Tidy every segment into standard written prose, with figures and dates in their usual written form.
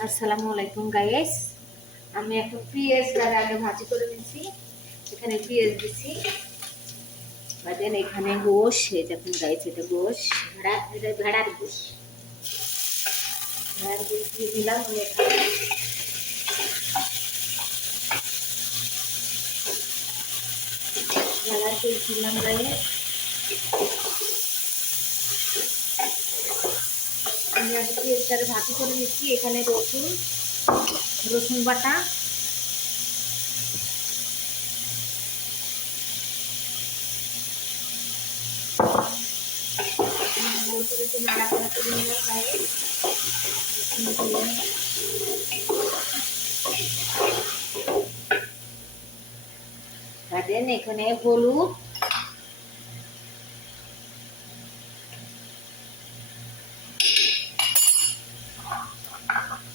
আসসালামু আলাইকুম গাইস। আমি এখন পেঁয়াজটাকে আগে ভাজি করে নিচ্ছি। এখানে পেঁয়াজ দিচ্ছি, দেন এখানে গোশ, এই দেখুন গাইস, এটা গোশ, এটা ভেড়ার গোশ। ভেড়ার গোশ দিয়ে দিলাম আমি এখানে। ভেড়ার গোশ দিলাম গাইস। আমি আগে পেঁয়াজটাকে ভাজি করে নিচ্ছি। এখানে রসুন রসুন বাটা, ভালো করে একটু নাড়াচাড়া করে নিলাম গাইস। দেন এখানে হলুদ,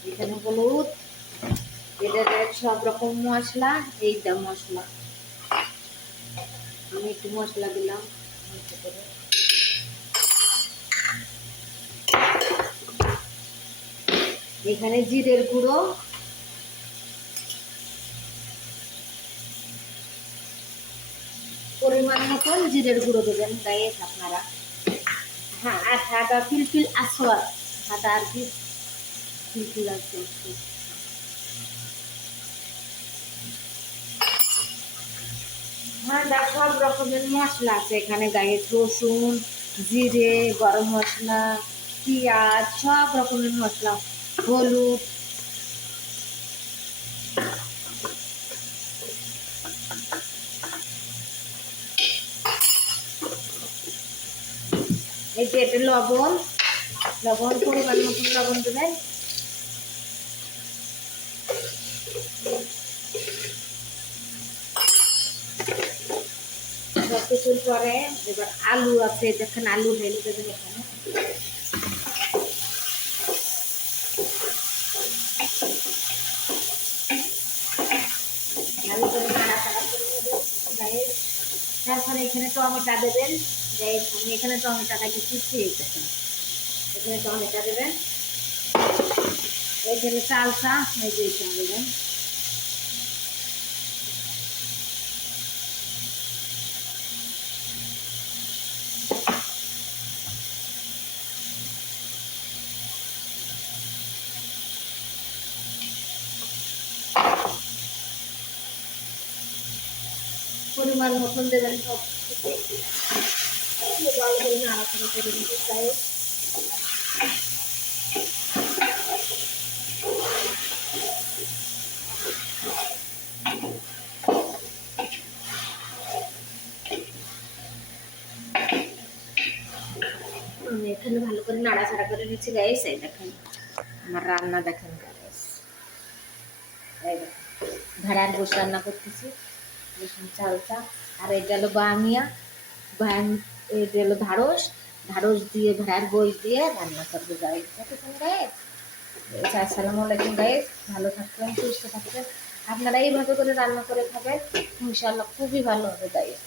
এখানে হলুদ, এটা সব রকম মশলা, এইটা মশলা আমি একটু মশলা দিলাম। এখানে জিরের গুঁড়ো, পরিমাণ মতন জিরের গুঁড়ো দেবেন গায়ে আপনারা। হ্যাঁ, আর সাদা ফিলফিল আসওয়াদ, সাদা আর কি ফিলফিল আছে। হ্যাঁ, সব রকমের মশলা আছে এখানে গায়ে, রসুন, জিরে, গরম মশলা, পেঁয়াজ, সব রকমের মশলা, হলুদ। এই যে এটা লবণ, লবণ পরিমাণ মতন লবণ দেবেন। সব কিছুর পরে এবার আলু আছে, দেখেন আলু ঢেলে দেবেন এখানে। ভালো করে নাড়াচাড়া করে নেবেন গায়ে। তারপরে এখানে টমেটো দেবেন গায়ে। আমি এখানে টমেটোটাকে কুচিয়ে রেখেছি, এখানে টমেটো দেবেন। এখানে চালটা এই যে এখানে দেবেন। পরিমাণ মতন দেবেন সব কিছু। জল করে নাড়াচাড়া করে নিতে চাই। আমি এখানে ভালো করে নাড়াচাড়া করে নিচ্ছি গাইস। এই দেখেন আমার রান্না, দেখেন গাইস, এই দেখেন ভেড়ার গোশ রান্না করতেছি, রসুন চালটা। আর এটা হলো বামিয়া, এটা হলো ঢাড়স, ঢাড়স দিয়ে ভেড়ার গোশ দিয়ে রান্না করবো গাইস। দেখেছেন গাইস। আসসালামু আলাইকুম গাইস, ভালো থাকবেন, সুস্থ থাকবেন। আপনারা এইভাবে করে রান্না করে খাবেন, ইনশাআল্লাহ খুবই ভালো হবে গাইস।